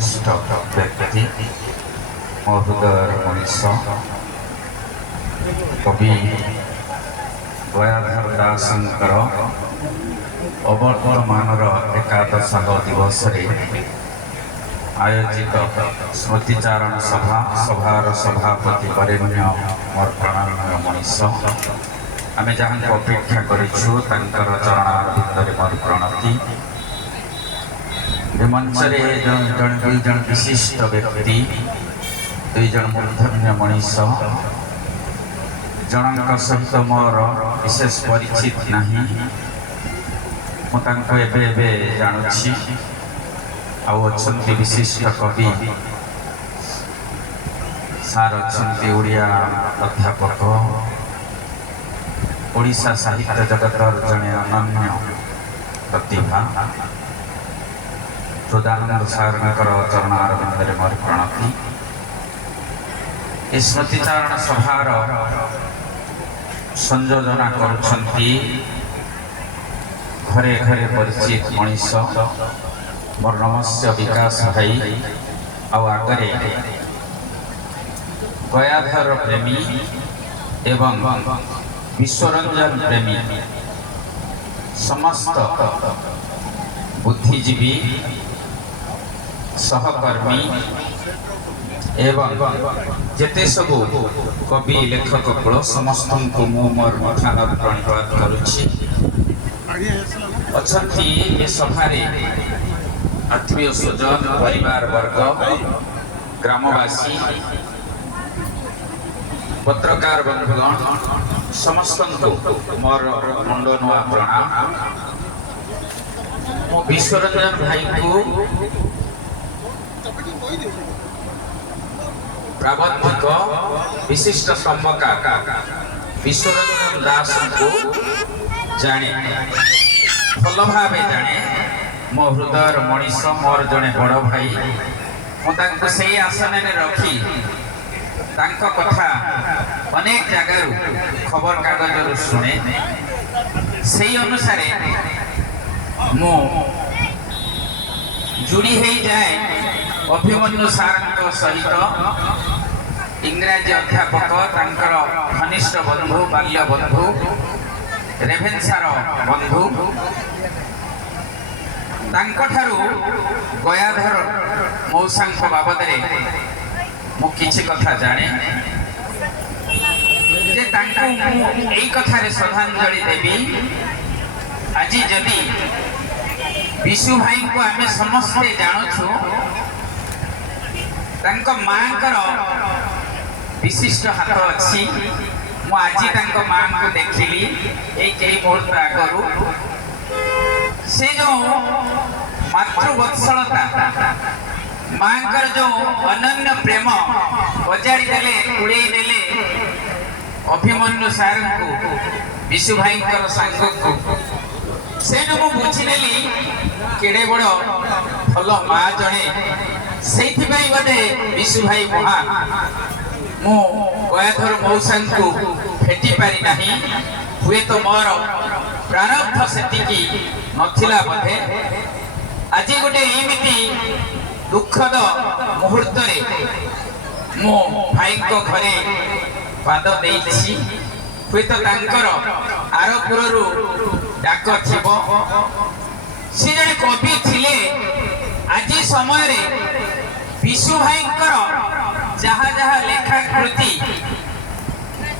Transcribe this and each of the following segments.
वरिष्ठ व्यक्ति महोदय मनीष कवि गयाधर दासंकर अवर्तमानर एकादश दिवस आयोजित स्मृतिचारण सभार सभापति वरेण्य मोर प्रणम्य मनीष आमे जहाँ अपेक्षा करूँ चरणारविंदे मोर प्रणति मंच दुई विशिष्ट व्यक्ति दुईज मूर्धन्य मनीष जनक सहित मोर विशेष परिचित नहीं मुझे जानुची आछंती विशिष्ट कवि सार अच्छा ओडिया अध्यापक ओडिशा साहित्य जगतर जड़े अनन्य प्रतिभा हृदानंद सारंकर चरणारविंदे मोर प्रणति स्मृतिचारण सभार संयोजना करुछंती घरे घरे परिचित मनीष मोर नमस्य विकास भाई आगरे गयाधर प्रेमी एवं विश्वरंजन प्रेमी समस्त बुद्धिजीवी सहकर्मी एवं जेते सबू कवि लेखक कुल समस्त को मोर मथानर प्रणिपात करुछि अछंती ए सभारे आत्मीय स्वजन परिवार वर्ग ग्रामवासी पत्रकार बंधुगण समस्त मोर मुंडनुआ प्रणाम विश्वरंजन भाई को प्राबंधिक विशिष्ट स्तंभकार विश्वरंजन दास को जाने भल भाव जाने मो हृदय मनीष मोर जड़े बड़ भाई मुझे आसन में रखी कथा अनेक जगार खबर कागज शुणे से अनुसार मु जोड़ी हो जाए अभिमन्यु सार सहित इंग्राजी अध्यापक तांकर घनिष्ठ बंधु बाल्य बंधु रेभेन्सार बंधु तांकठारु गयाधर मौसा बाबद मु किछि कथा जाने जे तांको एई कथारे श्रद्धांजलि देवी आज जदि विशु भाई को आमे समस्ते जानूछु तांको मांकर विशिष्ट हाथ अच्छी मु आज तांको मां को देखिली एई कई मुहूर्त आगरू से जो मातृवत्सलता मांकर जो अनन्य प्रेम बजाड़ी देले उड़े देले अभिमन्यु सार को विशु भाई सांग को से मु बुझीनेली केड़े बड़ भल माँ जड़े से बोधे विशु भाई महान मु गयाधर मौसा को भेटी पारि नहीं हुए तो मोर प्रारब्ध सेतिकी नथिला बोधे आज गोटे एमिति दुखद मुहूर्त मो भाई को घरे पाद देछि हुए तो तांकर आरपुरु डाक थिबो से जड़े कवि थिले आज समय विशु भाई जहाँ जहाँ लेखा कृति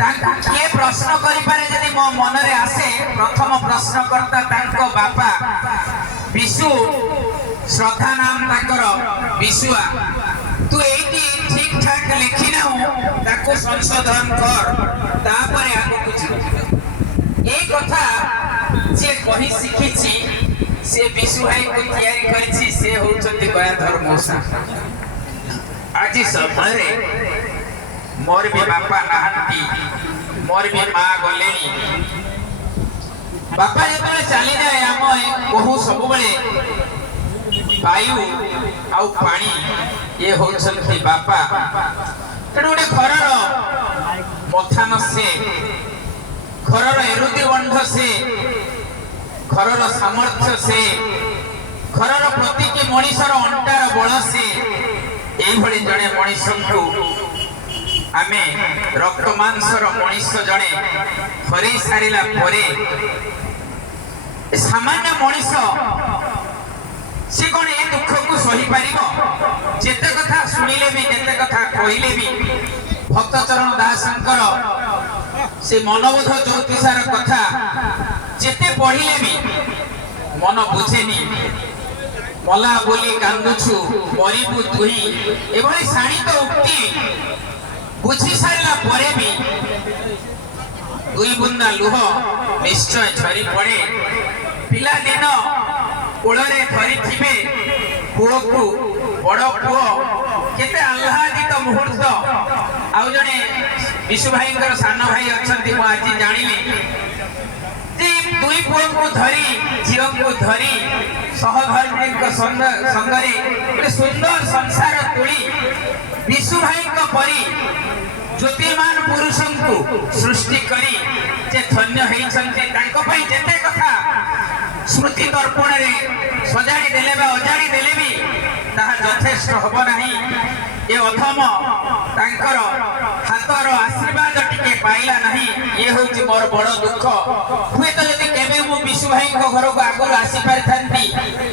किए प्रश्न करिपारे जदि मो मन रे आसे प्रथम प्रश्नकर्ता तांको बापा विशु श्रद्धा नाम ताकर विशुआ तू एटी ठीक ठाक लिखी ना ताको संशोधन कर तापरे आगो कुछ ए कथा जे कहि सिखिछि से विशु भाई को तैयारी करिछि से होचंती गयाधर मौसा आज समय मोर भी बापा नहांती मोर भी माँ गले बापा जो चली जाए आम कहू सब वायु आउ पानी ये होचंती बापा तेणु गोटे घर मथान से घर एरुदी बंध से घर सामर्थ्य से ଘରର ପ୍ରତିଟି ମଣିଷର ଅଣ୍ଟାର ବଳ ସେ ଏଇଭଳି ଜଣେ ମଣିଷଙ୍କୁ ଆମେ ରକ୍ତ ମାଂସର ମଣିଷ ଜଣେ ହରେଇ ସାରିଲା ପରେ ସାମାନ୍ୟ ମଣିଷ ସେ କଣ ଏ ଦୁଃଖକୁ ସହିପାରିବ? ଯେତେ କଥା ଶୁଣିଲେ ବି ଯେତେ କଥା କହିଲେ ବି ଭକ୍ତଚରଣ ଦାସଙ୍କର ସେ ମନବୋଧ ଜ୍ୟୋତିଷାର କଥା ଯେତେ ପଢିଲେ ବି ମନ ବୁଝେନି। ମଲା ବୋଲି କାନ୍ଦୁଛୁ ମରିବୁ ତୁହି, ଏଭଳି ଶାଣିତ ଉକ୍ତି ବୁଝି ସାରିଲା ପରେ ବି ଦୁଇ ବୁନ୍ଦା ଲୁହ ନିଶ୍ଚୟ ଝରି ପଡେ। ପିଲାଦିନ କୋଳରେ ଧରିଥିବେ ପୁଅକୁ, ବଡ଼ ପୁଅ କେତେ ଆହ୍ଲାଦିତ ମୁହୂର୍ତ୍ତ। ଆଉ ଜଣେ ବିଶୁ ଭାଇଙ୍କର ସାନ ଭାଇ ଅଛନ୍ତି, ମୁଁ ଆଜି ଜାଣିଲି ଯେ ଦୁଇ ପୁଅଙ୍କୁ ଧରି ଝିଅଙ୍କୁ ଧରି ସହଧର୍ମୀଙ୍କ ସଙ୍ଗରେ ଗୋଟେ ସୁନ୍ଦର ସଂସାର ତୋଳି ବିଶୁ ଭାଇଙ୍କ ପରି ଜ୍ୟୋତିର୍ମାନ ପୁରୁଷଙ୍କୁ ସୃଷ୍ଟି କରି ଯେ ଧନ୍ୟ ହେଇଛନ୍ତି। ତାଙ୍କ ପାଇଁ ଯେତେ କଥା ସ୍ମୃତି ଦର୍ପଣରେ ସଜାଡ଼ି ଦେଲେ ବା ଅଜାଡ଼ି ଦେଲେ ବି ତାହା ଯଥେଷ୍ଟ ହବ ନାହିଁ। ଏ ଅଧମ ତାଙ୍କର ହାତର ଆଶୀର୍ବାଦ ଟିକେ ପାଇଲା ନାହିଁ, ଇଏ ହଉଛି ମୋର ବଡ଼ ଦୁଃଖ। ହୁଏତ ଯଦି କେବେ ମୁଁ ବିଶୁ ଭାଇଙ୍କ ଘରକୁ ଆଗରୁ ଆସିପାରିଥାନ୍ତି,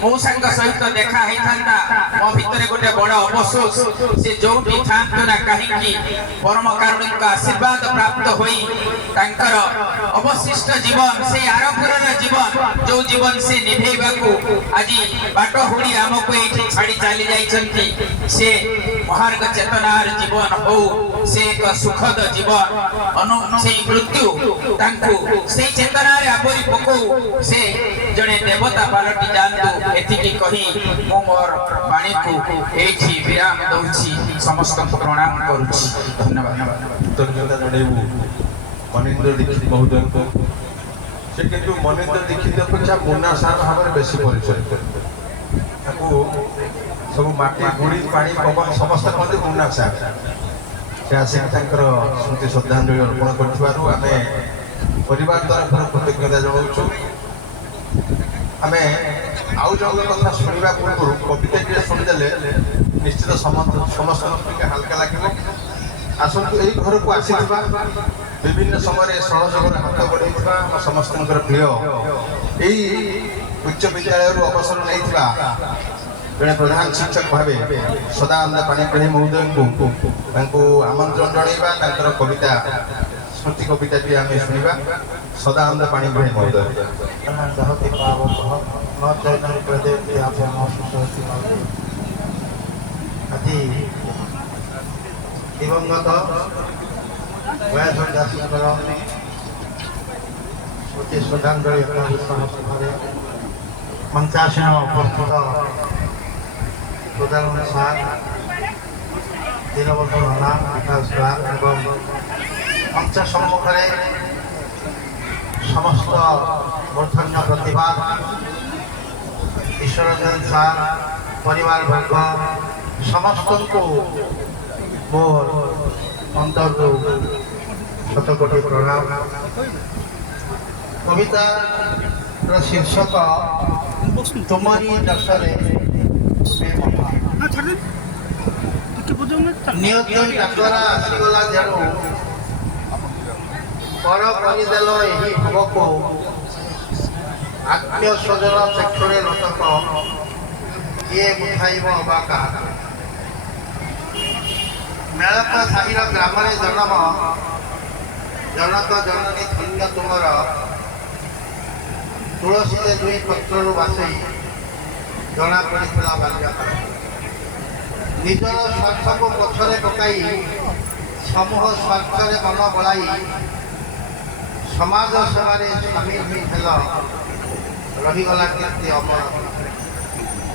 ମଉସାଙ୍କ ସହିତ ଦେଖା ହେଇଥାନ୍ତା, ମୋ ଭିତରେ ଗୋଟେ ବଡ଼ ଅବସୋଷ। ସେ ଯୋଉଠି ଥାଆନ୍ତୁ ନା କାହିଁକି ପରମ କାରୁଣିକ ଆଶୀର୍ବାଦ ପ୍ରାପ୍ତ ହୋଇ ତାଙ୍କର ଅବଶିଷ୍ଟ ଜୀବନ, ସେଇ ଆରପୁରର ଜୀବନ, ଯୋଉ ଜୀବନ ସେ ନିଭେଇବାକୁ ଆଜି ବାଟ ହୁଡ଼ି ଆମକୁ ଏଇଠି ଛାଡ଼ି ଚାଲି ଯାଇଛନ୍ତି, ସେ ମହାର୍ଗ ଚେତନାର ଜୀବନ ହଉ, ସେ ଏକ ସୁଖଦ ଜୀବନ। ସେଇ ମୃତ୍ୟୁ ତାଙ୍କୁ ସେଇ ଚେତନାରେ ଆବରି ପକଉ, ସେ ଜଣେ ଦେବତା ପାଲଟି ଯାଆନ୍ତୁ। ଏତିକି କହି ମୁଁ ମୋର ବାଣୀକୁ ଏଇଠି ବିରାମ ଦଉଛି। ସମସ୍ତଙ୍କୁ ପ୍ରଣାମ କରୁଛି। ଧନ୍ୟବାଦ। କୃତଜ୍ଞତା ଜଣାଇବୁ ମନୀନ୍ଦ୍ର ଦୀକ୍ଷିତ ମହୋଦୟଙ୍କୁ। ସେ କିନ୍ତୁ ମନୀନ୍ଦ୍ର ଦୀକ୍ଷିତ ଅପେକ୍ଷା ମୁନ୍ନା ସାର୍ ଭାବରେ ବେଶୀ ପରିଚୟ। ତାକୁ ସବୁ ମାଟି ଗୁଡ଼ି ପାଣି ପବନ ସମସ୍ତେ କହନ୍ତି ମୁନ୍ନା ସାର୍। ସେ ଆସିକି ତାଙ୍କର ସ୍ମୃତି ଶ୍ରଦ୍ଧାଞ୍ଜଳି ଅର୍ପଣ କରିଥିବାରୁ ଆମେ ପରିବାର ତରଫରୁ କୃତଜ୍ଞତା ଜଣାଉଛୁ। ଆମେ ଆଉ ଜଣଙ୍କ କଥା ଶୁଣିବା ପୂର୍ବରୁ କବିତାଟିଏ ଶୁଣିଦେଲେ ନିଶ୍ଚିତ ସମସ୍ତଙ୍କୁ ଟିକେ ହାଲକା ଲାଗିବ। ଆସନ୍ତୁ, ଏଇ ଘରକୁ ଆସିଥିବା ବିଭିନ୍ନ ସମୟରେ ସହଯୋଗରେ ହାତ ବଢ଼େଇଥିବା ଆମ ସମସ୍ତଙ୍କର ପ୍ରିୟ ଏଇ ଉଚ୍ଚ ବିଦ୍ୟାଳୟରୁ ଅବସର ନେଇଥିବା ଜଣେ ପ୍ରଧାନ ଶିକ୍ଷକ ଭାବେ ସଦାନନ୍ଦ ପାଣିଗ୍ରାହୀ ମହୋଦୟଙ୍କୁ ତାଙ୍କୁ ଆମନ୍ତ୍ରଣ ଜଣାଇବା। ତାଙ୍କର କବିତା ସ୍ମୃତି କବିତାଟି ଆମେ ଶୁଣିବା। ସଦାନନ୍ଦ ପାଣିଗ୍ରାହୀ ମହୋଦୟ। ଆଜି ଦିବଙ୍ଗତ ବୟାଧର ଦାସଙ୍କର ସ୍ମୃତି ଶ୍ରଦ୍ଧାଞ୍ଜଳି ସଭାରେ ମଞ୍ଚାସୀନ ଉପସ୍ଥିତ ପ୍ରଧାନ ସାର୍, ଦୀନବନ୍ଧୁ ନନା, ବିକାଶ ସାର୍ ଏବଂ ମଞ୍ଚ ସମ୍ମୁଖରେ ସମସ୍ତ ମୂର୍ଧନ୍ୟ ପ୍ରତିବାଦ ଈଶ୍ୱରଞ୍ଜନ ସାର୍, ପରିବାର ବର୍ଗ ସମସ୍ତଙ୍କୁ ମୋର ଅନ୍ତରରୁ ଶତକୋଟି ପ୍ରଣାମ। କବିତାର ଶୀର୍ଷକ ତୁମରି ଦଶରେ ନିୟତ ଡାକରା ଆସିଗଲା, ଯେଣୁ ପର କରିଦେଲ ଏହି ଭାବକୁ, ଆତ୍ମୀୟ ସ୍ୱଜନ ଚକ୍ଷୁରେ ଲୋଟକ, କିଏ ବୁଝାଇବ ଅବାକା। ମେଳକ ସାହିର ଗ୍ରାମରେ ଜନ୍ମ, ଜନକ ଜନନୀ ଧନ୍ୟ ତୁମର, ତୁଳସୀରେ ଦୁଇ ପତ୍ରରୁ ବାସେଇ ଜଣା ପଡ଼ିଥିଲା ବାଲ୍ୟକାଳ। ନିଜର ସ୍ୱାର୍ଥକୁ ପଛରେ ପକାଇ ସମୂହ ସ୍ୱାର୍ଥରେ ମନ ବଳାଇ ସମାଜ ସେବାରେ ସାମିଲ ହୋଇଥିଲ, ରହିଗଲା କେତେ ଅମର।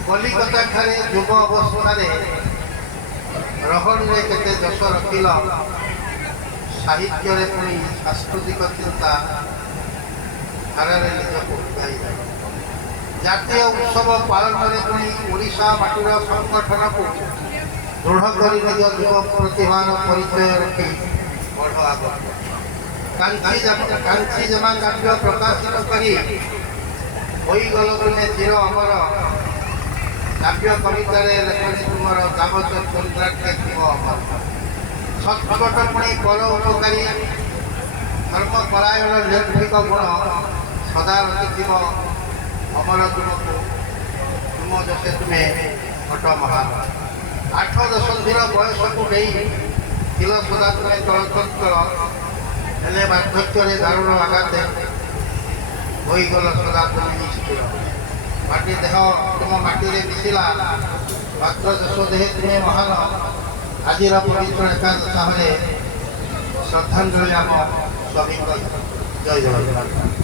କଲିକତା ଠାରେ ଯୁବ ଅବସ୍ଥାରେ ରହଣିରେ କେତେ ଯଶ ରଖିଲ, ସାହିତ୍ୟରେ ପୁଣି ସାଂସ୍କୃତିକ ଚିନ୍ତା ଧାରାରେ ନିଜକୁ ଉଠାଇଲ। ଜାତୀୟ ଉତ୍ସବ ପାଳନରେ ପୁଣି ଓଡ଼ିଶା ମାଟିର ସଂଗଠନକୁ ଦୃଢ଼ କରି ନିଜ ଯୁବ ପ୍ରତିଭାର ପରିଚୟ ରଖି ବଡ଼ ଆଗକୁ କାଞ୍ଚି ଜମା କାବ୍ୟ ପ୍ରକାଶିତ କରି ହୋଇଗଲ ତୁମେ ଚିର ଅମର। କାବ୍ୟ କବିତାରେ ଲେଖନି ତୁମର ଯାବତ ଚନ୍ଦ୍ରାଟେ ଥିବ ଅମର ସତ୍କଟ ପୁଣି ପର ଉପକାରୀ ଧର୍ମପରାୟଣ ନିର୍ଭୀକ ଗୁଣ ସଦା ରଖିଥିବ ଅମର ତୁମକୁ ତୁମ ଯଶେ ତୁମେ ଅଟ ମହାନ 8 ଦଶନ୍ଧିର ବୟସକୁ ନେଇ ଥିଲ ସଦା ତୁମେ ଚଳଚଞ୍ଚଳ ହେଲେ ବାର୍ଦ୍ଧକ୍ୟରେ ଦାରୁଣ ଆଘାତ ହୋଇଗଲ ସଦା ତୁମେ ନିଷ୍ଠୁର ମାଟି ଦେହ ତୁମ ମାଟିରେ ମିଶିଲା ମାତ୍ର ଦେଶ ଦେହେ ତୁମେ ମହାନ ଆଜିର ପବିତ୍ର ଏକାଦଶାରେ ଶ୍ରଦ୍ଧାଞ୍ଜଳି ଆମ ସ୍ୱାମୀଙ୍କ ଜୟ ଜଗନ୍ନାଥ।